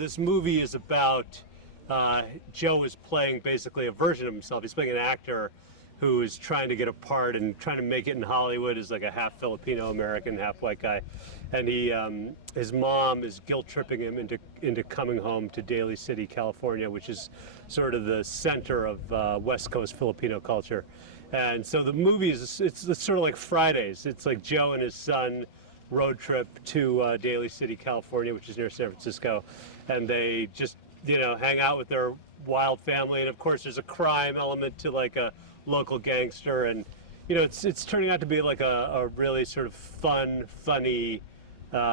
this movie is about Joe is playing basically a version of himself. He's playing an actor who is trying to get a part and trying to make it in Hollywood as like a half Filipino American, half white guy. And his mom is guilt tripping him into coming home to Daly City, California, which is sort of the center of West Coast Filipino culture. And so the movie is, it's sort of like Fridays. It's like Joe and his son road trip to Daly City, California, which is near San Francisco. And they just, hang out with their wild family. And of course there's a crime element to like a local gangster. And, it's turning out to be like a really sort of funny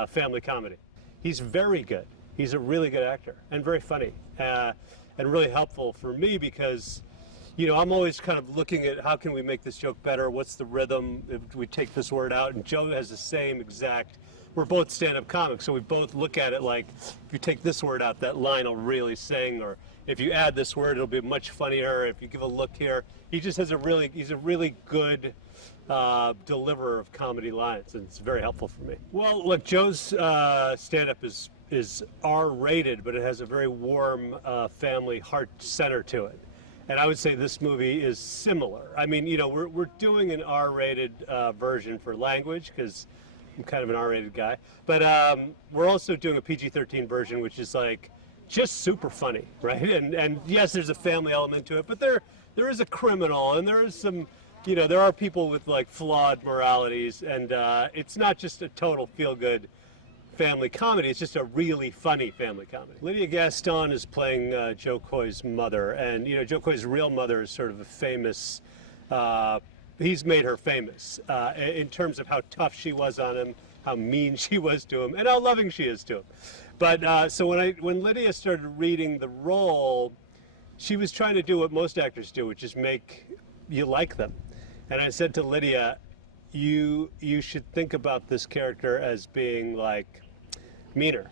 family comedy. He's very good. He's a really good actor and very funny and really helpful for me because, I'm always kind of looking at how can we make this joke better? What's the rhythm if we take this word out? And Joe has the same exact, we're both stand-up comics, so we both look at it like, if you take this word out, that line will really sing, or if you add this word, it'll be much funnier. If you give a look here, he just has he's a really good deliverer of comedy lines, and it's very helpful for me. Well, look, Joe's stand-up is R-rated, but it has a very warm family heart center to it. And I would say this movie is similar. I mean, we're doing an R-rated version for language because I'm kind of an R-rated guy. But we're also doing a PG-13 version, which is like just super funny, right? And yes, there's a family element to it, but there is a criminal, and there is some, there are people with like flawed moralities, and it's not just a total feel-good family comedy, it's just a really funny family comedy. Lydia Gaston is playing Jo Koy's mother, and Jo Koy's real mother is sort of a famous, he's made her famous in terms of how tough she was on him, how mean she was to him, and how loving she is to him. But so when Lydia started reading the role, she was trying to do what most actors do, which is make you like them. And I said to Lydia, you should think about this character as being like meaner,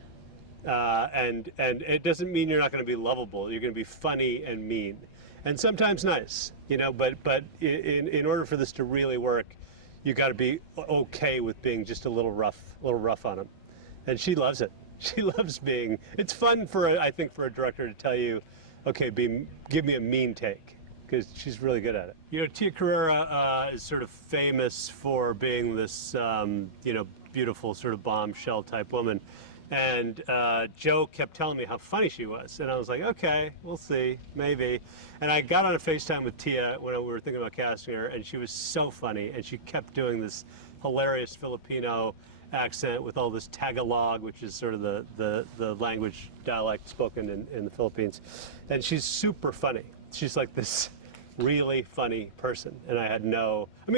and it doesn't mean you're not going to be lovable. You're going to be funny and mean, and sometimes nice, But in order for this to really work, you got to be okay with being just a little rough on him, and she loves it. She loves being. It's fun I think for a director to tell you, okay, give me a mean take, because she's really good at it. Tia Carrere is sort of famous for being this, beautiful sort of bombshell type woman. And Joe kept telling me how funny she was. And I was like, okay, we'll see, maybe. And I got on a FaceTime with Tia when we were thinking about casting her, and she was so funny. And she kept doing this hilarious Filipino accent with all this Tagalog, which is sort of the language dialect spoken in the Philippines. And she's super funny. She's like this really funny person. And I had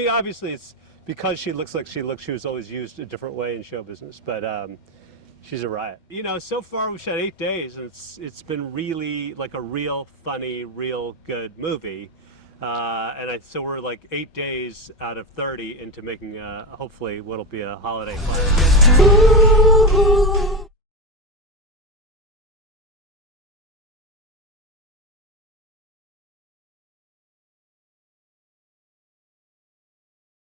obviously it's because she looks like she looks, she was always used a different way in show business. But she's a riot. So far we've shot 8 days, and it's been really like a real funny, real good movie. So we're like 8 days out of 30 into making hopefully what'll be a holiday classic.